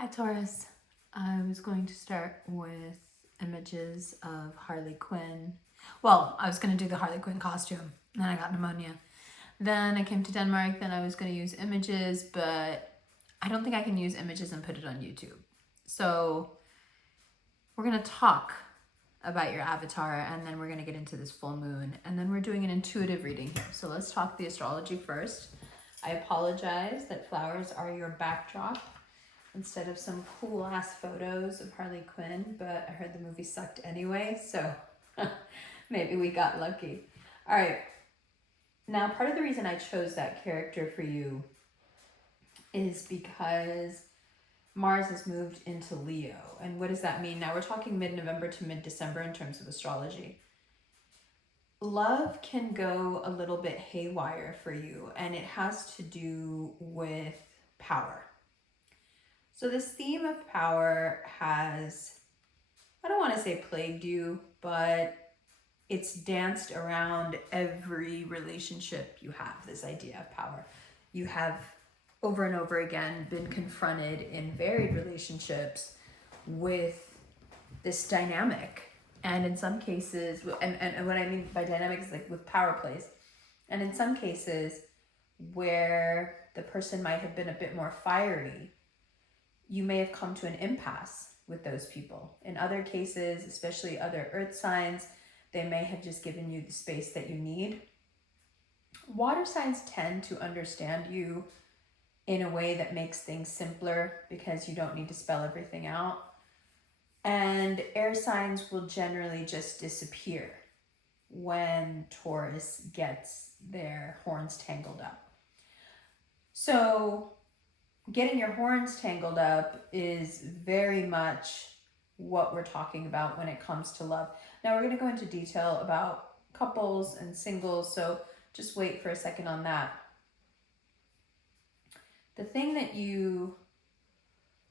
Hi Taurus. I was going to start with images of Harley Quinn. Well, I was going to do the Harley Quinn costume, then I got pneumonia. Then I came to Denmark, then I was going to use images, but I don't think I can use images and put it on YouTube. So we're going to talk about your avatar, and then we're going to get into this full moon, and then we're doing an intuitive reading here. So let's talk the astrology first. I apologize that flowers are your backdrop instead of some cool ass photos of Harley Quinn, but I heard the movie sucked anyway, so maybe we got lucky. All right. Now, part of the reason I chose that character for you is because Mars has moved into Leo. And what does that mean? Now, we're talking mid-November to mid-December in terms of astrology. Love can go a little bit haywire for you, and it has to do with power. So this theme of power has, I don't want to say plagued you, but it's danced around every relationship you have, this idea of power. You have over and over again been confronted in varied relationships with this dynamic. And in some cases, and what I mean by dynamic is like with power plays. And in some cases where the person might have been a bit more fiery, you may have come to an impasse with those people. In other cases, especially other earth signs, they may have just given you the space that you need. Water signs tend to understand you in a way that makes things simpler because you don't need to spell everything out. And air signs will generally just disappear when Taurus gets their horns tangled up. So getting your horns tangled up is very much what we're talking about when it comes to love. Now we're going to go into detail about couples and singles, so just wait for a second on that. The thing that you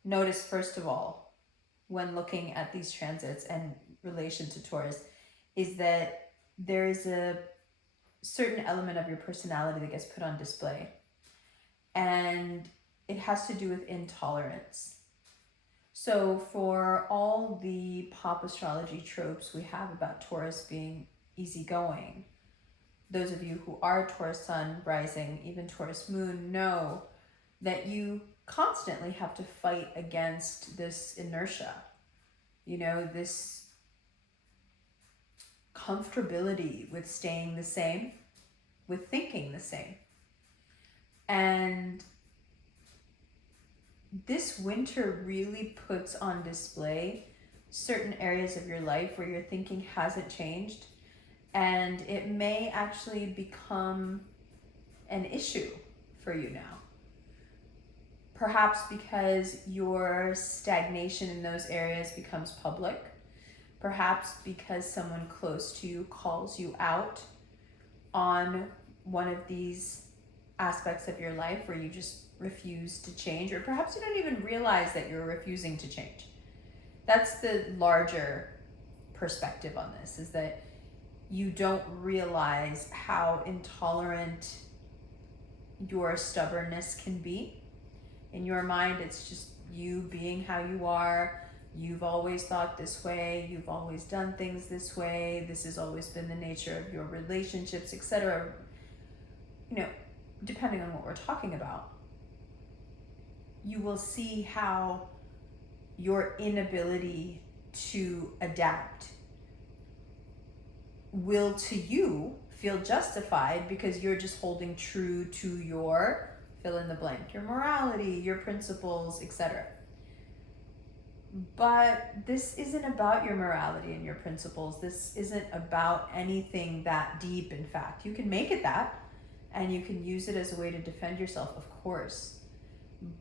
notice first of all when looking at these transits and relation to Taurus is that there is a certain element of your personality that gets put on display, and it has to do with intolerance. So for all the pop astrology tropes we have about Taurus being easygoing, those of you who are Taurus sun, rising, even Taurus moon know that you constantly have to fight against this inertia, this comfortability with staying the same, with thinking the same. And this winter really puts on display certain areas of your life where your thinking hasn't changed, and it may actually become an issue for you now. Perhaps because your stagnation in those areas becomes public. Perhaps because someone close to you calls you out on one of these aspects of your life where you just refuse to change, or perhaps you don't even realize that you're refusing to change. That's the larger perspective on this, is that you don't realize how intolerant your stubbornness can be. In your mind, it's just you being how you are. You've always thought this way. You've always done things this way. This has always been the nature of your relationships, etc. Depending on what we're talking about, you will see how your inability to adapt will to you feel justified because you're just holding true to your fill in the blank, your morality, your principles, etc. But this isn't about your morality and your principles. This isn't about anything that deep, in fact. You can make it that, and you can use it as a way to defend yourself, of course.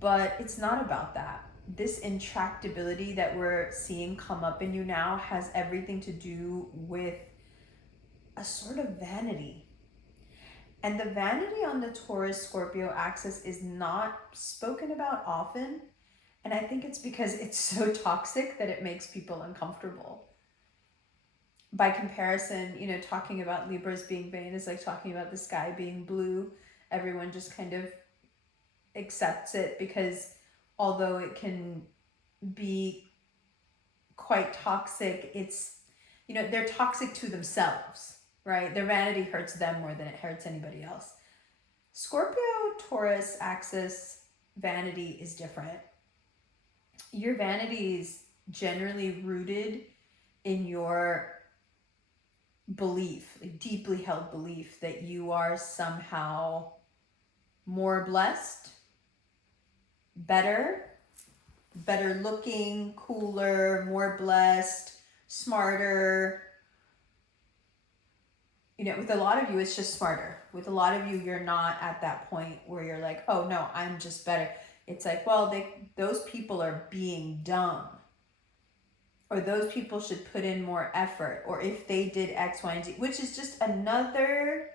But it's not about that. This intractability that we're seeing come up in you now has everything to do with a sort of vanity. And the vanity on the Taurus-Scorpio axis is not spoken about often. And I think it's because it's so toxic that it makes people uncomfortable. By comparison, talking about Libras being vain is like talking about the sky being blue. Everyone just kind of accepts it because although it can be quite toxic. It's, they're toxic to themselves, right? Their vanity hurts them more than it hurts anybody else. Scorpio, Taurus axis vanity is different. Your vanity is generally rooted in your belief, like deeply held belief that you are somehow more blessed, better looking, cooler, more blessed, smarter. With a lot of you, it's just smarter. With a lot of you, you're not at that point where you're like, oh no, I'm just better. It's like, well, those people are being dumb. Or those people should put in more effort. Or if they did X, Y, and Z, which is just another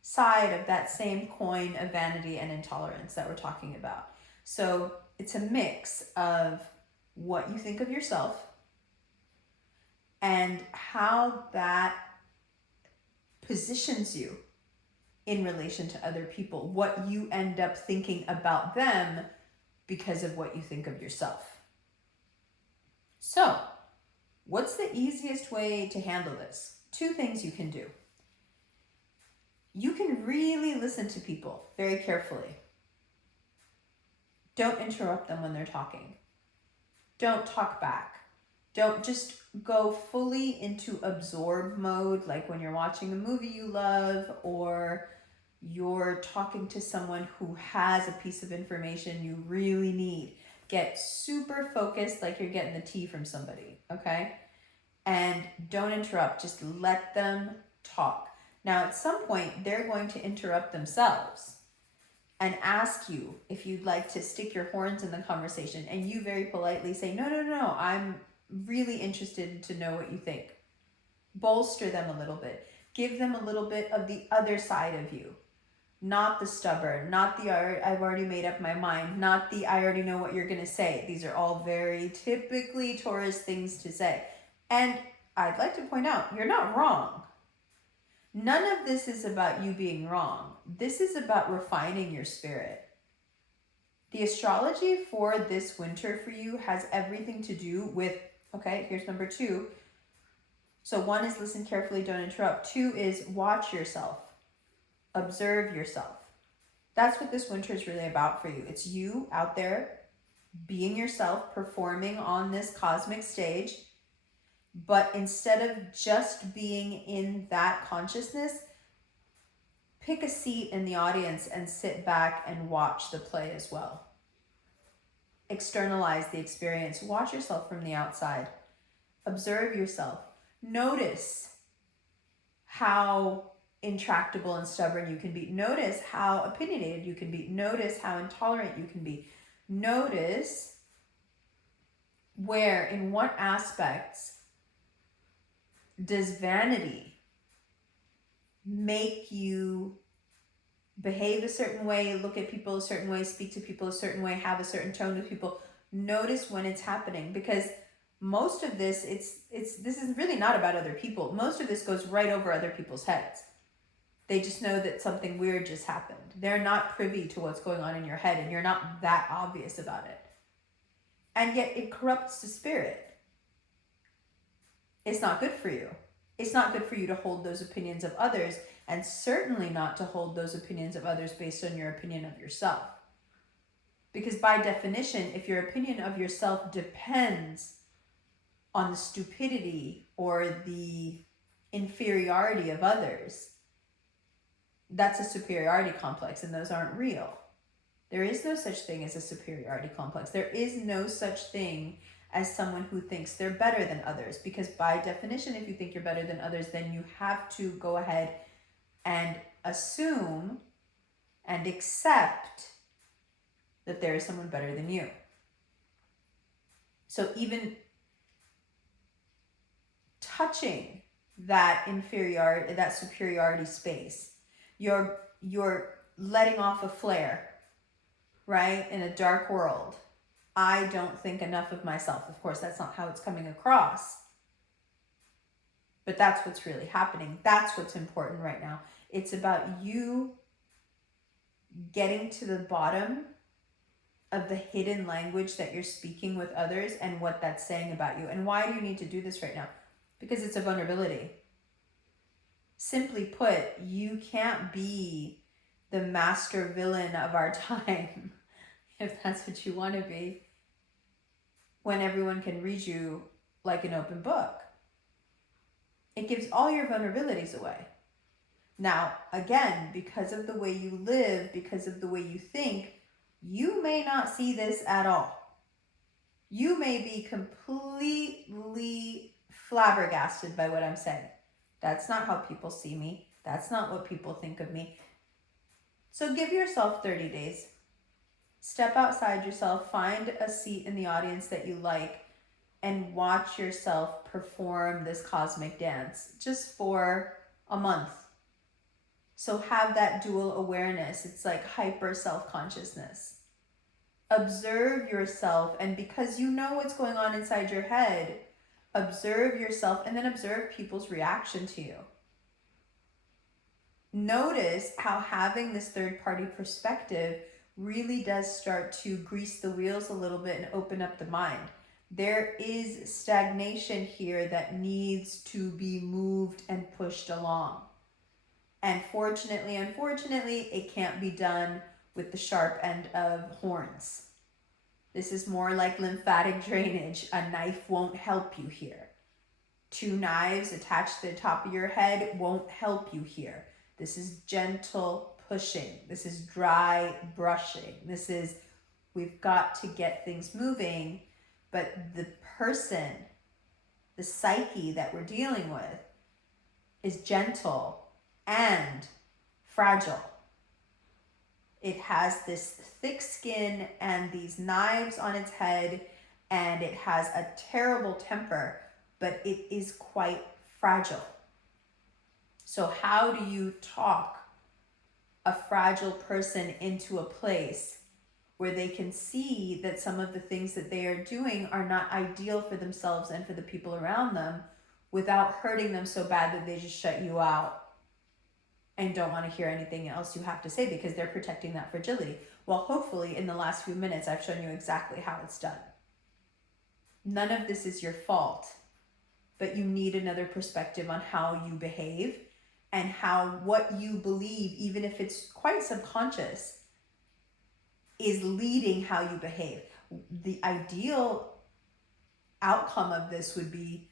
side of that same coin of vanity and intolerance that we're talking about. So it's a mix of what you think of yourself and how that positions you in relation to other people, what you end up thinking about them because of what you think of yourself. So, what's the easiest way to handle this? 2 things you can do. You can really listen to people very carefully. Don't interrupt them when they're talking. Don't talk back. Don't just go fully into absorb mode, like when you're watching a movie you love or you're talking to someone who has a piece of information you really need. Get super focused like you're getting the tea from somebody, okay? And don't interrupt, just let them talk. Now, at some point, they're going to interrupt themselves and ask you if you'd like to stick your horns in the conversation, and you very politely say, no, I'm really interested to know what you think. Bolster them a little bit. Give them a little bit of the other side of you. Not the stubborn, not the I've already made up my mind, not the I already know what you're going to say. These are all very typically Taurus things to say. And I'd like to point out, you're not wrong. None of this is about you being wrong. This is about refining your spirit. The astrology for this winter for you has everything to do with, okay, here's number 2. So 1 is listen carefully, don't interrupt. 2 is watch yourself. Observe yourself. That's what this winter is really about for you. It's you out there being yourself, performing on this cosmic stage. But instead of just being in that consciousness, pick a seat in the audience and sit back and watch the play as well. Externalize the experience. Watch yourself from the outside. Observe yourself. Notice how intractable and stubborn you can be. Notice how opinionated you can be. Notice how intolerant you can be. Notice where, in what aspects, does vanity make you behave a certain way, look at people a certain way, speak to people a certain way, have a certain tone with people? Notice when it's happening, because most of this, this is really not about other people. Most of this goes right over other people's heads. They just know that something weird just happened. They're not privy to what's going on in your head, and you're not that obvious about it. And yet it corrupts the spirit. It's not good for you. It's not good for you to hold those opinions of others, and certainly not to hold those opinions of others based on your opinion of yourself. Because by definition, if your opinion of yourself depends on the stupidity or the inferiority of others, that's a superiority complex, and those aren't real. There is no such thing as a superiority complex. There is no such thing as someone who thinks they're better than others, because by definition, if you think you're better than others, then you have to go ahead and assume and accept that there is someone better than you. So even touching that inferiority, that superiority space, you're letting off a flare, right? In a dark world. I don't think enough of myself. Of course, that's not how it's coming across. But that's what's really happening. That's what's important right now. It's about you getting to the bottom of the hidden language that you're speaking with others and what that's saying about you. And why do you need to do this right now? Because it's a vulnerability. Simply put, you can't be the master villain of our time, if that's what you want to be, when everyone can read you like an open book. It gives all your vulnerabilities away. Now, again, because of the way you live, because of the way you think, you may not see this at all. You may be completely flabbergasted by what I'm saying. That's not how people see me. That's not what people think of me. So give yourself 30 days. Step outside yourself, find a seat in the audience that you like, and watch yourself perform this cosmic dance just for a month. So have that dual awareness. It's like hyper self-consciousness. Observe yourself, and because you know what's going on inside your head, observe yourself and then observe people's reaction to you. Notice how having this third-party perspective really does start to grease the wheels a little bit and open up the mind. There is stagnation here that needs to be moved and pushed along. And fortunately, unfortunately, it can't be done with the sharp end of horns. This is more like lymphatic drainage. A knife won't help you here. 2 knives attached to the top of your head won't help you here. This is gentle pushing. This is dry brushing. This is, we've got to get things moving, but the person, the psyche that we're dealing with is gentle and fragile. It has this thick skin and these knives on its head, and it has a terrible temper, but it is quite fragile. So how do you talk a fragile person into a place where they can see that some of the things that they are doing are not ideal for themselves and for the people around them, without hurting them so bad that they just shut you out and don't want to hear anything else you have to say because they're protecting that fragility? Well, hopefully in the last few minutes, I've shown you exactly how it's done. None of this is your fault, but you need another perspective on how you behave and how what you believe, even if it's quite subconscious, is leading how you behave. The ideal outcome of this would be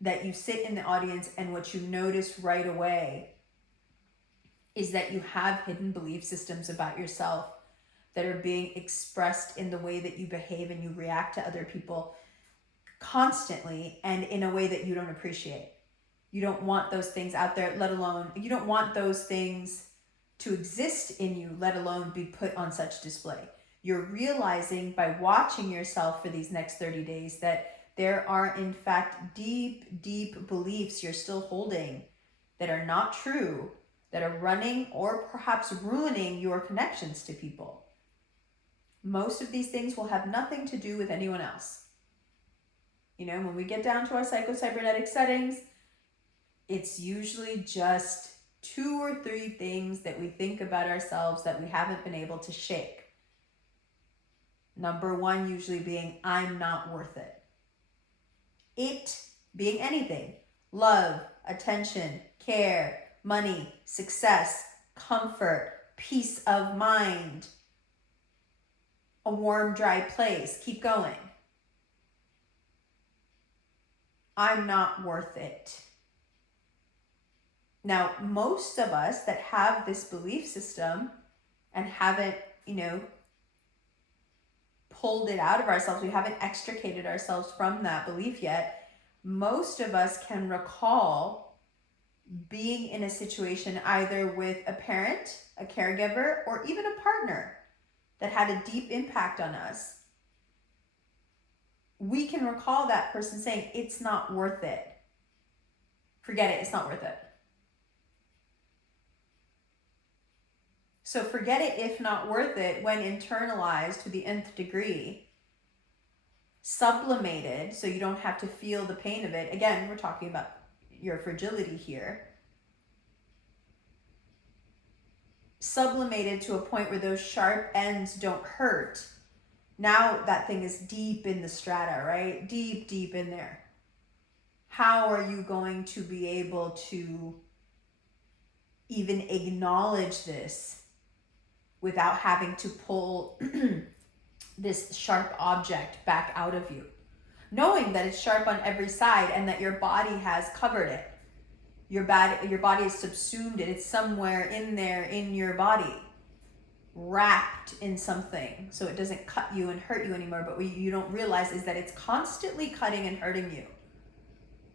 that you sit in the audience and what you notice right away is that you have hidden belief systems about yourself that are being expressed in the way that you behave and you react to other people constantly and in a way that you don't appreciate. You don't want those things out there, let alone, you don't want those things to exist in you, let alone be put on such display. You're realizing by watching yourself for these next 30 days that there are in fact deep, deep beliefs you're still holding that are not true, that are running or perhaps ruining your connections to people. Most of these things will have nothing to do with anyone else. You know, when we get down to our psycho-cybernetic settings, it's usually just 2 or 3 things that we think about ourselves that we haven't been able to shake. Number 1 usually being, I'm not worth it. It being anything: love, attention, care, money, success, comfort, peace of mind, a warm, dry place. Keep going. I'm not worth it. Now, most of us that have this belief system and haven't, pulled it out of ourselves, we haven't extricated ourselves from that belief yet, most of us can recall being in a situation either with a parent, a caregiver, or even a partner that had a deep impact on us. We can recall that person saying, it's not worth it. Forget it, it's not worth it. So forget it if not worth it, when internalized to the nth degree, sublimated so you don't have to feel the pain of it. Again, we're talking about your fragility here. Sublimated to a point where those sharp ends don't hurt, Now that thing is deep in the strata, right? Deep, deep in there. How are you going to be able to even acknowledge this without having to pull this sharp object back out of you? Knowing that it's sharp on every side and that your body has covered it. Your body has subsumed it. It's somewhere in there in your body, wrapped in something, so it doesn't cut you and hurt you anymore. But what you don't realize is that it's constantly cutting and hurting you.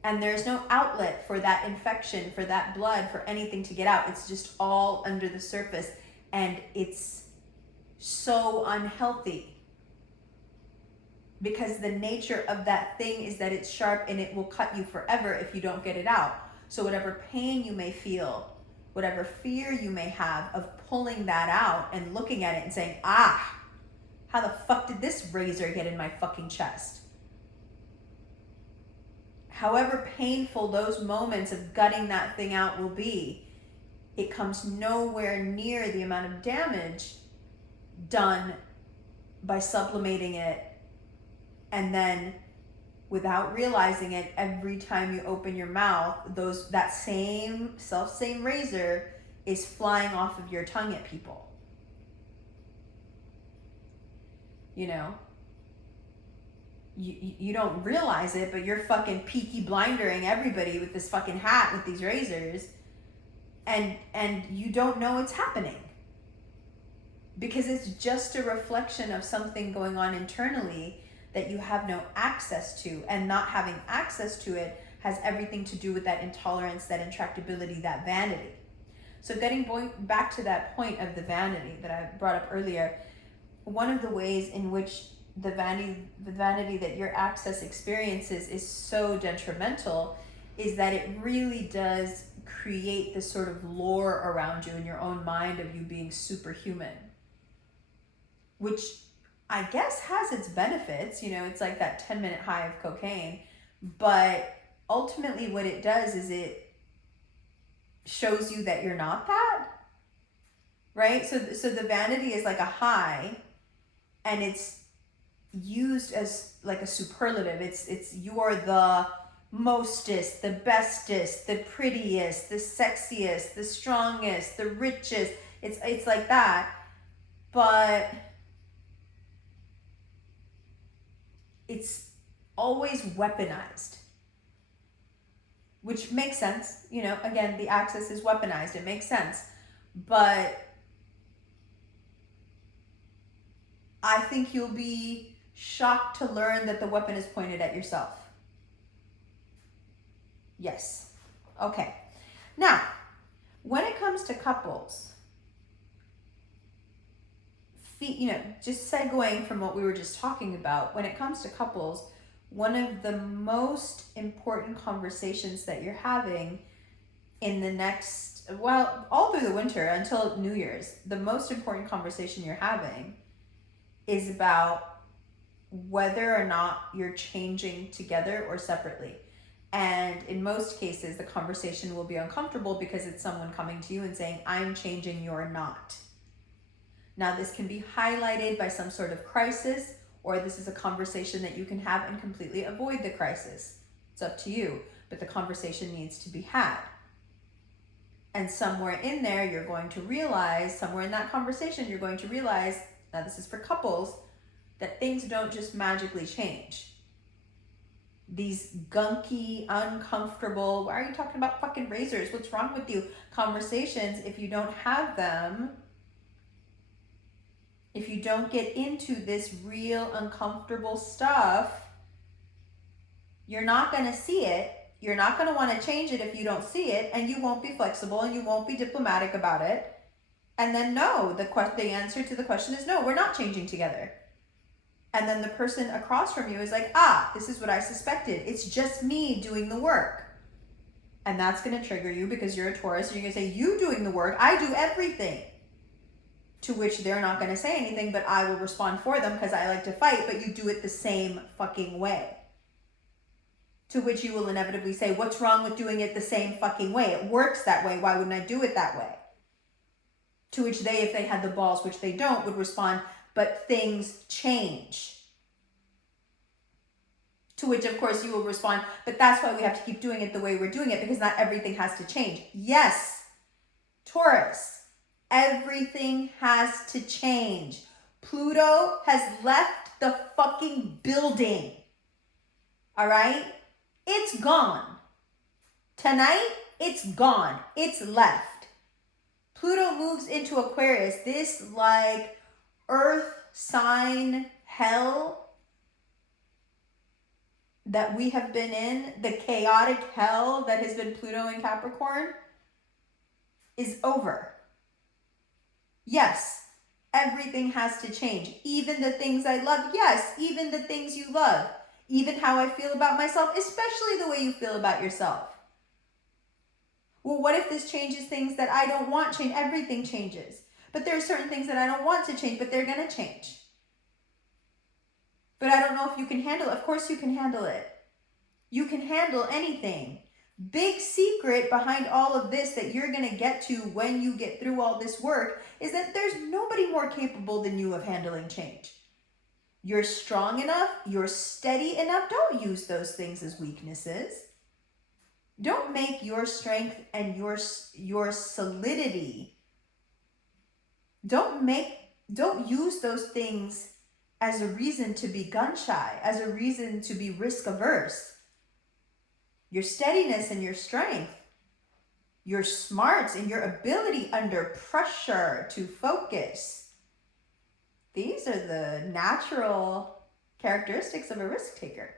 And there's no outlet for that infection, for that blood, for anything to get out. It's just all under the surface. And it's so unhealthy. Because the nature of that thing is that it's sharp and it will cut you forever if you don't get it out. So whatever pain you may feel, whatever fear you may have of pulling that out and looking at it and saying, how the fuck did this razor get in my fucking chest? However painful those moments of gutting that thing out will be, it comes nowhere near the amount of damage done by sublimating it, and then without realizing it, every time you open your mouth, that same razor is flying off of your tongue at people. You know? You don't realize it, but you're fucking Peaky Blindering everybody with this fucking hat with these razors, and you don't know it's happening. Because it's just a reflection of something going on internally that you have no access to, and not having access to it has everything to do with that intolerance, that intractability, that vanity. So going back to that point of the vanity that I brought up earlier, one of the ways in which the vanity that your access experiences is so detrimental is that it really does create this sort of lore around you in your own mind of you being superhuman, which I guess has its benefits. You know, it's like that 10-minute high of cocaine, but ultimately what it does is it shows you that you're not that, right? So the vanity is like a high, and it's used as like a superlative. It's you're the mostest, the bestest, the prettiest, the sexiest, the strongest, the richest. It's like that, but it's always weaponized, which makes sense. You know, again, the access is weaponized. It makes sense, but I think you'll be shocked to learn that the weapon is pointed at yourself. Yes. Okay. Now, when it comes to couples, just segueing from what we were just talking about, when it comes to couples, one of the most important conversations that you're having in the next, all through the winter until New Year's, the most important conversation you're having is about whether or not you're changing together or separately. And in most cases, the conversation will be uncomfortable because it's someone coming to you and saying, I'm changing, you're not. Now, this can be highlighted by some sort of crisis, or this is a conversation that you can have and completely avoid the crisis. It's up to you, but the conversation needs to be had. And somewhere in there, you're going to realize, somewhere in that conversation, you're going to realize, now this is for couples, that things don't just magically change. These gunky, uncomfortable, why are you talking about fucking razors? What's wrong with you? Conversations, if you don't have them, if you don't get into this real uncomfortable stuff, you're not going to see it. You're not going to want to change it if you don't see it, and you won't be flexible and you won't be diplomatic about it. And then no, the answer to the question is no, we're not changing together. And then the person across from you is like, this is what I suspected. It's just me doing the work. And that's going to trigger you because you're a Taurus. And you're going to say, you doing the work, I do everything. To which they're not going to say anything, but I will respond for them because I like to fight, but you do it the same fucking way. To which you will inevitably say, what's wrong with doing it the same fucking way? It works that way. Why wouldn't I do it that way? To which they, if they had the balls, which they don't, would respond, but things change. To which, of course, you will respond, but that's why we have to keep doing it the way we're doing it, because not everything has to change. Yes, Taurus, everything has to change. Pluto has left the fucking building. All right? It's gone. Tonight, it's gone. It's left. Pluto moves into Aquarius, this like earth sign hell that we have been in, the chaotic hell that has been Pluto in Capricorn, is over. Yes, everything has to change. Even the things I love. Yes, even the things you love. Even how I feel about myself, especially the way you feel about yourself. Well, what if this changes things that I don't want change? Everything changes. But there are certain things that I don't want to change, but they're going to change. But I don't know if you can handle it. Of course you can handle it. You can handle anything. Big secret behind all of this that you're going to get to when you get through all this work is that there's nobody more capable than you of handling change. You're strong enough. You're steady enough. Don't use those things as weaknesses. Don't make your strength and your solidity. Don't use those things as a reason to be gun shy, as a reason to be risk averse. Your steadiness and your strength, your smarts and your ability under pressure to focus. These are the natural characteristics of a risk taker.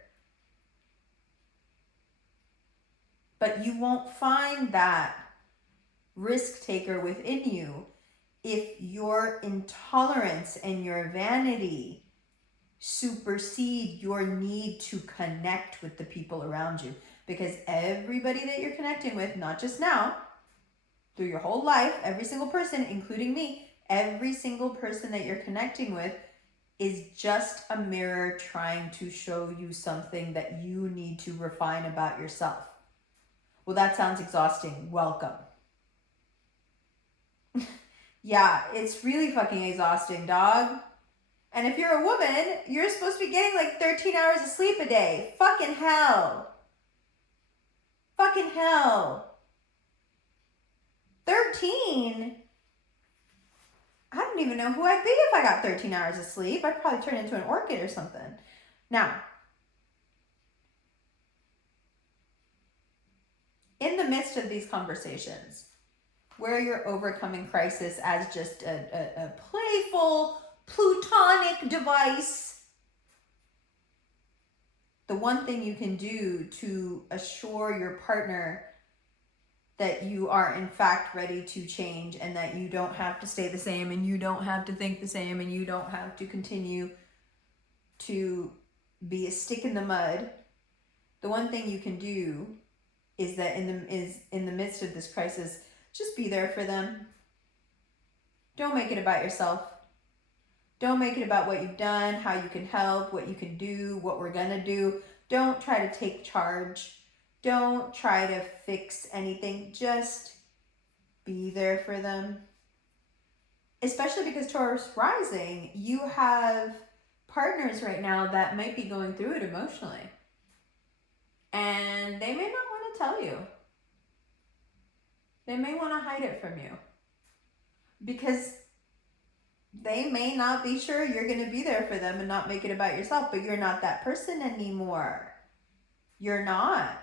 But you won't find that risk taker within you if your intolerance and your vanity supersede your need to connect with the people around you. Because everybody that you're connecting with, not just now, through your whole life, every single person, including me, every single person that you're connecting with is just a mirror trying to show you something that you need to refine about yourself. Well, that sounds exhausting. Welcome. Yeah, it's really fucking exhausting, dog. And if you're a woman, you're supposed to be getting like 13 hours of sleep a day. Fucking hell. Fucking hell. 13? I don't even know who I'd be if I got 13 hours of sleep. I'd probably turn into an orchid or something. Now, in the midst of these conversations, where you're overcoming crisis as just a playful, plutonic device, the one thing you can do to assure your partner that you are in fact ready to change and that you don't have to stay the same and you don't have to think the same and you don't have to continue to be a stick in the mud, the one thing you can do is that in the midst of this crisis, just be there for them. Don't make it about yourself. Don't make it about what you've done, how you can help, what you can do, what we're gonna do. Don't try to take charge. Don't try to fix anything. Just be there for them. Especially because Taurus rising, you have partners right now that might be going through it emotionally. And they may not want to tell you. They may want to hide it from you. Because they may not be sure you're going to be there for them and not make it about yourself, but you're not that person anymore. You're not.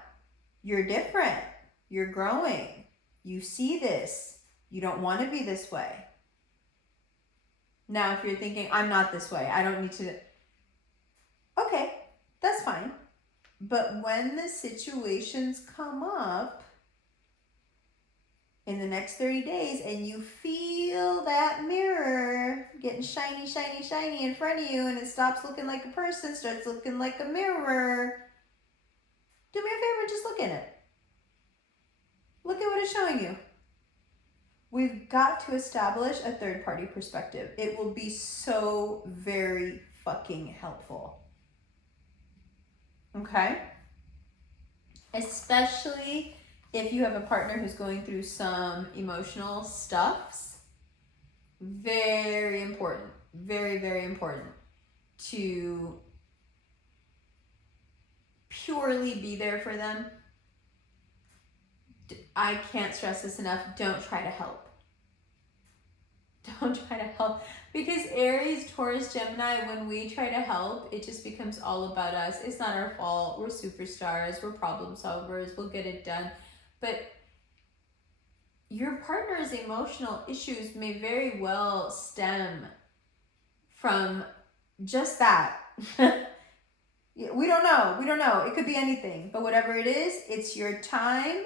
You're different. You're growing. You see this. You don't want to be this way. Now, if you're thinking, I'm not this way, I don't need to. Okay, that's fine. But when the situations come up in the next 30 days and you feel that mirror getting shiny, shiny, shiny in front of you and it stops looking like a person, starts looking like a mirror, do me a favor and just look in it. Look at what it's showing you. We've got to establish a third-party perspective. It will be so very fucking helpful. Okay? Especially if you have a partner who's going through some emotional stuffs. Very important. very, very important to purely be there for them. I can't stress this enough. Don't try to help. Don't try to help. Because Aries, Taurus, Gemini, when we try to help, it just becomes all about us. It's not our fault. We're superstars. We're problem solvers. We'll get it done. But your partner's emotional issues may very well stem from just that. We don't know. We don't know. It could be anything. But whatever it is, it's your time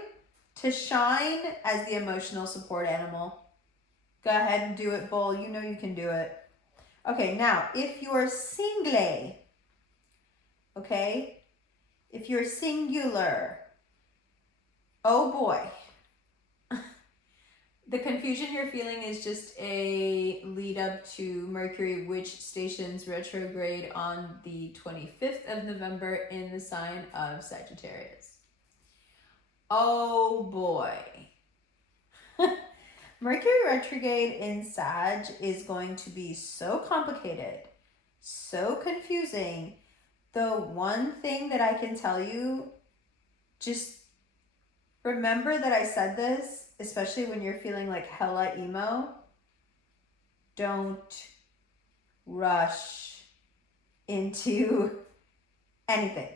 to shine as the emotional support animal. Go ahead and do it, Bull. You know you can do it. Okay, now, if you're single, okay? If you're singular, oh boy. The confusion you're feeling is just a lead up to Mercury, which stations retrograde on the 25th of November in the sign of Sagittarius. Oh boy. Mercury retrograde in Sag is going to be so complicated, so confusing. The one thing that I can tell you, just remember that I said this, especially when you're feeling like hella emo. Don't rush into anything.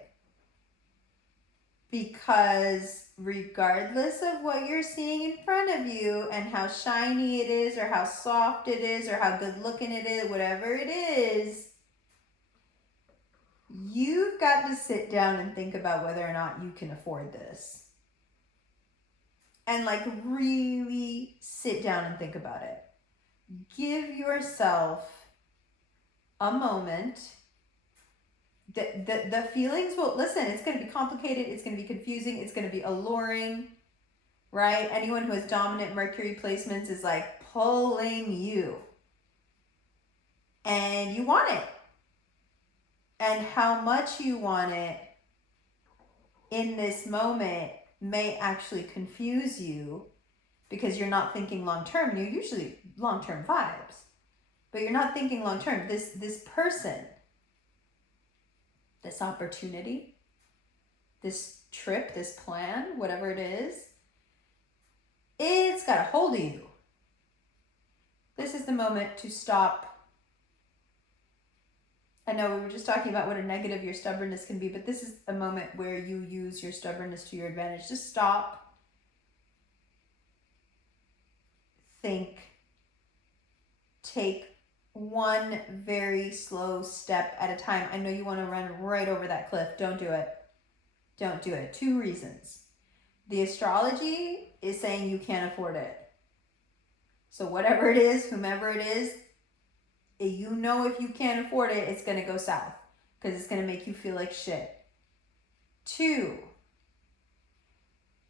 Because regardless of what you're seeing in front of you and how shiny it is or how soft it is or how good looking it is, whatever it is, you've got to sit down and think about whether or not you can afford this. And like really sit down and think about it. Give yourself a moment. The feelings will, listen, it's going to be complicated, it's going to be confusing, it's going to be alluring, right? Anyone who has dominant Mercury placements is like pulling you. And you want it. And how much you want it in this moment may actually confuse you because you're not thinking long term. And you're usually long term vibes, but you're not thinking long term. This person, this opportunity, this trip, this plan, whatever it is, it's got a hold of you. This is the moment to stop. I know we were just talking about what a negative your stubbornness can be, but this is a moment where you use your stubbornness to your advantage. Just stop. Think. Take one very slow step at a time. I know you want to run right over that cliff. Don't do it. Don't do it. 2 reasons. The astrology is saying you can't afford it. So whatever it is, whomever it is, you know if you can't afford it, it's going to go south because it's going to make you feel like shit. 2,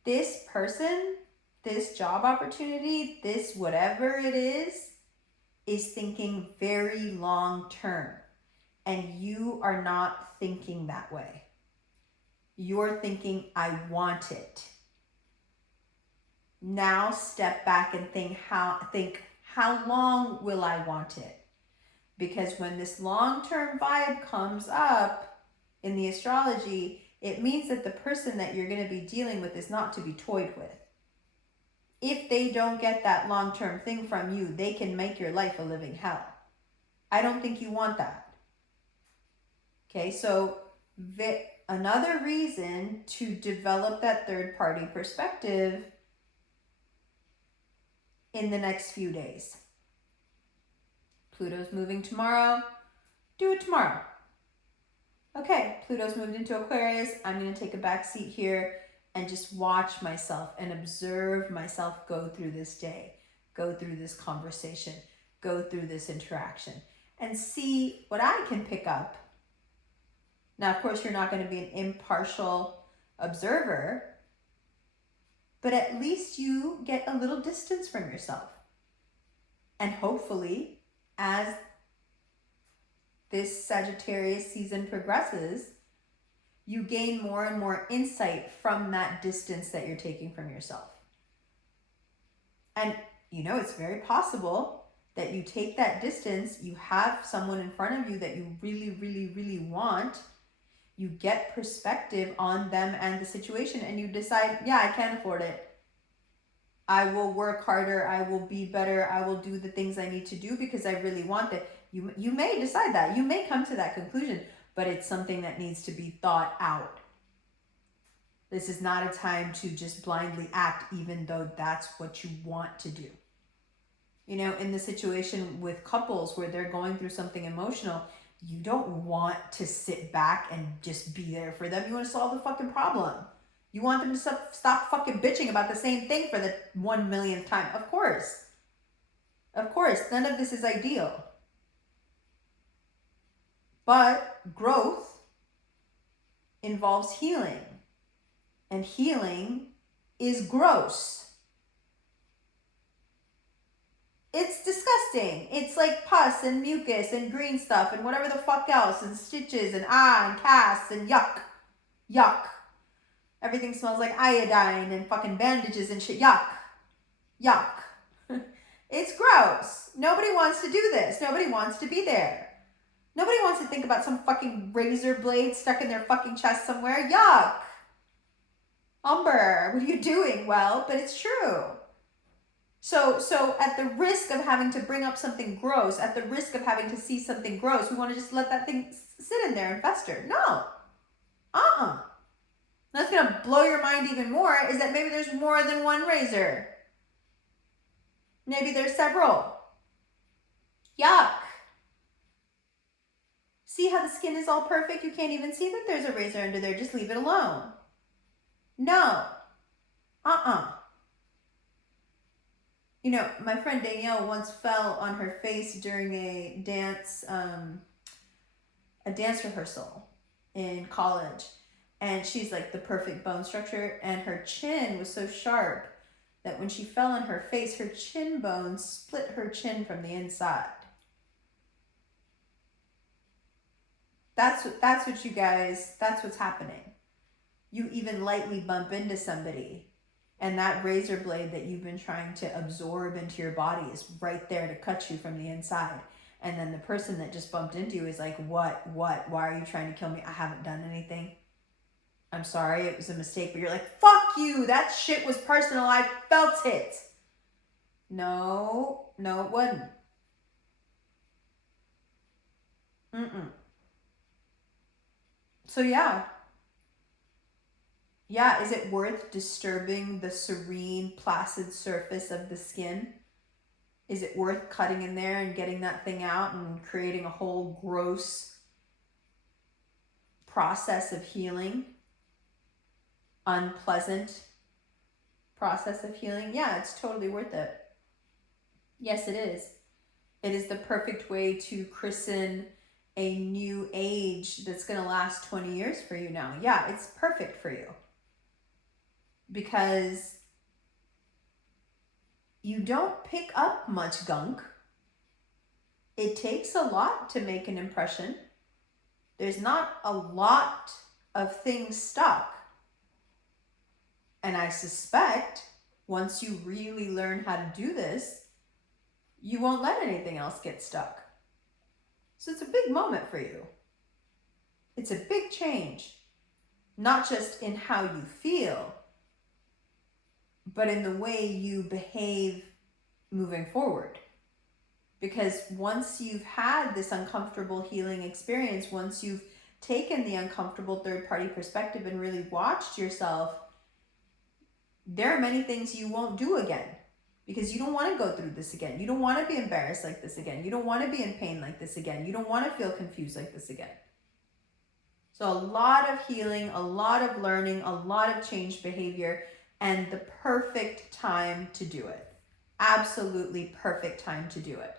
this person, this job opportunity, this whatever it is thinking very long term. And you are not thinking that way. You're thinking, I want it. Now step back and think how long will I want it? Because when this long-term vibe comes up in the astrology, it means that the person that you're going to be dealing with is not to be toyed with. If they don't get that long-term thing from you, they can make your life a living hell. I don't think you want that. Okay, so another reason to develop that third-party perspective in the next few days. Pluto's moving tomorrow. Do it tomorrow. Okay, Pluto's moved into Aquarius. I'm going to take a back seat here and just watch myself and observe myself go through this day, go through this conversation, go through this interaction, and see what I can pick up. Now, of course, you're not going to be an impartial observer, but at least you get a little distance from yourself. And hopefully, as this Sagittarius season progresses, you gain more and more insight from that distance that you're taking from yourself. And you know, it's very possible that you take that distance, you have someone in front of you that you really, really, really want, you get perspective on them and the situation, and you decide, yeah, I can't afford it. I will work harder, I will be better, I will do the things I need to do because I really want it. You may decide that, you may come to that conclusion, but it's something that needs to be thought out. This is not a time to just blindly act, even though that's what you want to do. You know, in the situation with couples where they're going through something emotional, you don't want to sit back and just be there for them. You want to solve the fucking problem. You want them to stop fucking bitching about the same thing for the 1 millionth time. Of course. Of course, none of this is ideal. But growth involves healing. And healing is gross. It's disgusting. It's like pus and mucus and green stuff and whatever the fuck else and stitches and casts and yuck. Yuck. Everything smells like iodine and fucking bandages and shit. Yuck. Yuck. It's gross. Nobody wants to do this. Nobody wants to be there. Nobody wants to think about some fucking razor blade stuck in their fucking chest somewhere. Yuck. Umber, what are you doing? Well, but it's true. So at the risk of having to bring up something gross, at the risk of having to see something gross, we want to just let that thing sit in there and fester. No. That's going to blow your mind even more, is that maybe there's more than one razor. Maybe there's several. Yuck. See how the skin is all perfect? You can't even see that there's a razor under there. Just leave it alone. No. You know, my friend Danielle once fell on her face during a dance rehearsal in college. And she's like the perfect bone structure. And her chin was so sharp that when she fell on her face, her chin bone split her chin from the inside. That's what you guys, that's what's happening. You even lightly bump into somebody, and that razor blade that you've been trying to absorb into your body is right there to cut you from the inside. And then the person that just bumped into you is like, what, why are you trying to kill me? I haven't done anything. I'm sorry, it was a mistake. But you're like, fuck you, that shit was personal, I felt it. No, it wasn't. So yeah, is it worth disturbing the serene, placid surface of the skin? Is it worth cutting in there and getting that thing out and creating a whole gross process of healing? Unpleasant process of healing? Yeah, it's totally worth it. Yes, it is. It is the perfect way to christen a new age that's going to last 20 years for you now. Yeah, it's perfect for you. Because you don't pick up much gunk. It takes a lot to make an impression. There's not a lot of things stuck. And I suspect once you really learn how to do this, you won't let anything else get stuck. So it's a big moment for you. It's a big change, not just in how you feel, but in the way you behave moving forward. Because once you've had this uncomfortable healing experience, once you've taken the uncomfortable third-party perspective and really watched yourself, there are many things you won't do again. Because you don't want to go through this again. You don't want to be embarrassed like this again. You don't want to be in pain like this again. You don't want to feel confused like this again. So a lot of healing, a lot of learning, a lot of changed behavior, and the perfect time to do it. Absolutely perfect time to do it.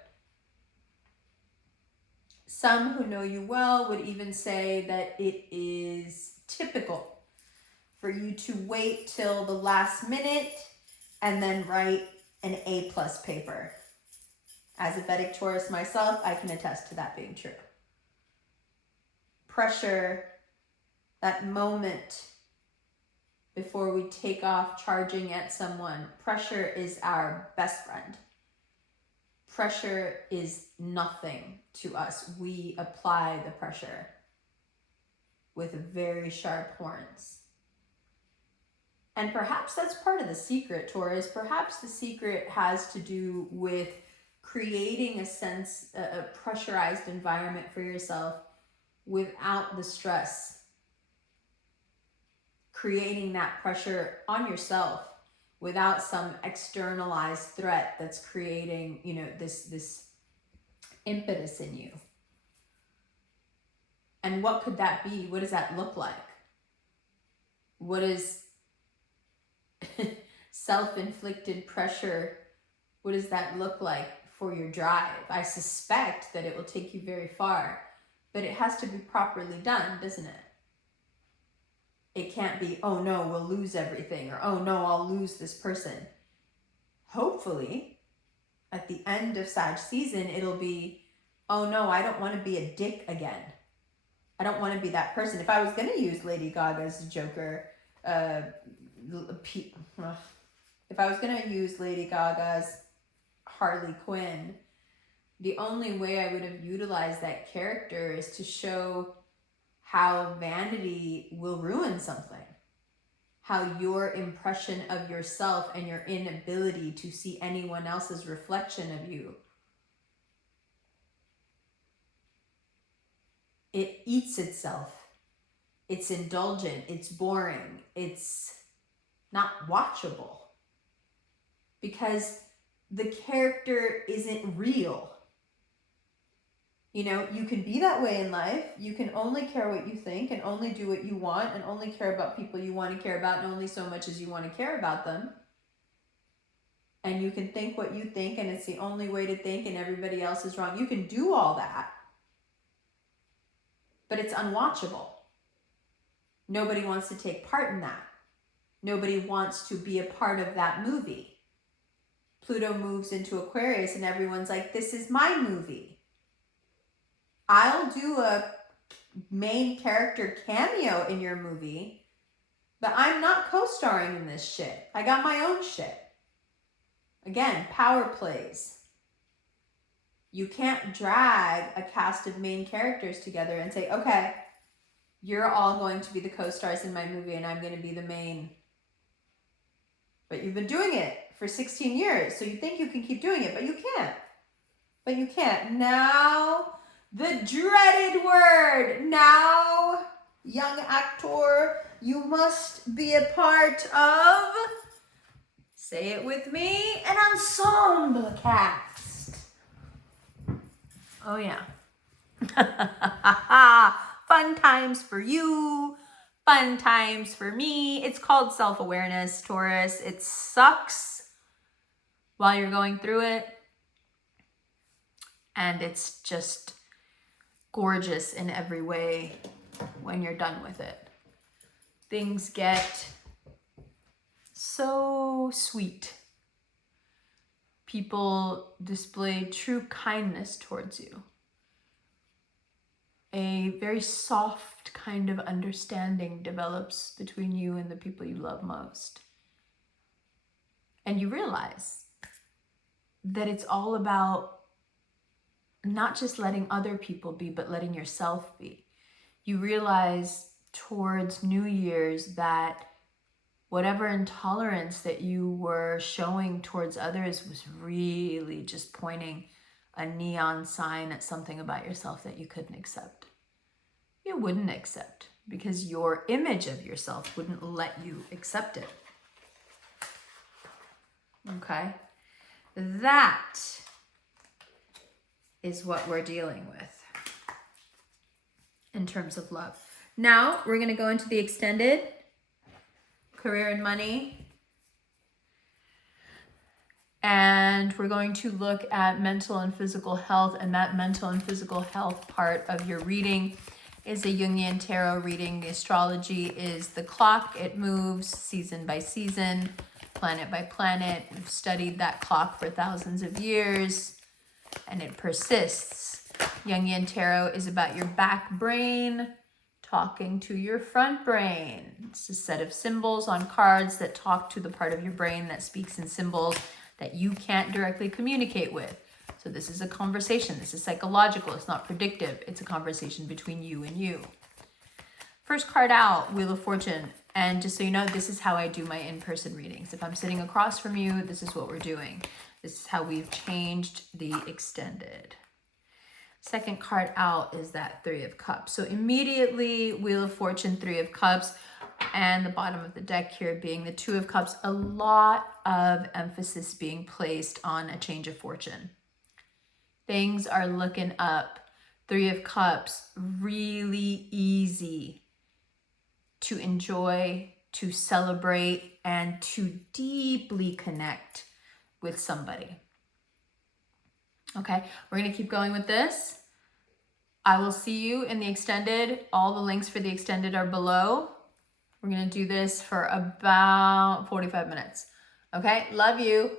Some who know you well would even say that it is typical for you to wait till the last minute and then write an A+ paper. As a Vedic Taurus myself, I can attest to that being true. Pressure, that moment before we take off charging at someone, pressure is our best friend. pressure is nothing to us. We apply the pressure with very sharp horns. And perhaps that's part of the secret, Taurus. Perhaps the secret has to do with creating a pressurized environment for yourself without the stress. Creating that pressure on yourself without some externalized threat that's creating, this impetus in you. And what could that be? What does that look like? What is self-inflicted pressure? What does that look like for your drive? I suspect that it will take you very far, but it has to be properly done, doesn't it? It can't be, oh no, we'll lose everything, or oh no, I'll lose this person. Hopefully, at the end of Sag season, it'll be, oh no, I don't want to be a dick again. I don't want to be that person. If I was going to use Lady Gaga's Joker, if I was going to use Lady Gaga's Harley Quinn, the only way I would have utilized that character is to show how vanity will ruin something. How your impression of yourself and your inability to see anyone else's reflection of you, it eats itself. It's indulgent. It's boring. It's not watchable. Because the character isn't real. You can be that way in life. You can only care what you think and only do what you want and only care about people you want to care about and only so much as you want to care about them. And you can think what you think and it's the only way to think and everybody else is wrong. You can do all that. But it's unwatchable. Nobody wants to take part in that. Nobody wants to be a part of that movie. Pluto moves into Aquarius and everyone's like, this is my movie. I'll do a main character cameo in your movie, but I'm not co-starring in this shit. I got my own shit. Again, power plays. You can't drag a cast of main characters together and say, okay, you're all going to be the co-stars in my movie and I'm going to be the main. But you've been doing it for 16 years, so you think you can keep doing it, but you can't. Now, the dreaded word. Now, young actor, you must be a part of, say it with me, an ensemble cast. Oh yeah. Fun times for you. Fun times for me. It's called self-awareness, Taurus. It sucks while you're going through it. And it's just gorgeous in every way when you're done with it. Things get so sweet. People display true kindness towards you. A very soft kind of understanding develops between you and the people you love most. And you realize that it's all about not just letting other people be, but letting yourself be. You realize towards New Year's that whatever intolerance that you were showing towards others was really just pointing a neon sign at something about yourself that you couldn't accept. You wouldn't accept because your image of yourself wouldn't let you accept it. Okay? That is what we're dealing with in terms of love. Now we're going to go into the extended career and money. And we're going to look at mental and physical health. And that mental and physical health part of your reading is a Jungian tarot reading. The astrology is the clock. It moves season by season, planet by planet. We've studied that clock for thousands of years. And it persists. Jungian tarot is about your back brain talking to your front brain. It's a set of symbols on cards that talk to the part of your brain that speaks in symbols that you can't directly communicate with. So this is a conversation. This is psychological. It's not predictive. It's a conversation between you and you. First card out, Wheel of Fortune. And just so you know, this is how I do my in-person readings. If I'm sitting across from you, this is what we're doing. This is how we've changed the extended. Second card out is that Three of Cups. So immediately, Wheel of Fortune, Three of Cups, and the bottom of the deck here being the Two of Cups. A lot of emphasis being placed on a change of fortune. Things are looking up. Three of Cups, really easy to enjoy, to celebrate, and to deeply connect with somebody. Okay, we're going to keep going with this. I will see you in the extended. All the links for the extended are below. We're going to do this for about 45 minutes. Okay, love you.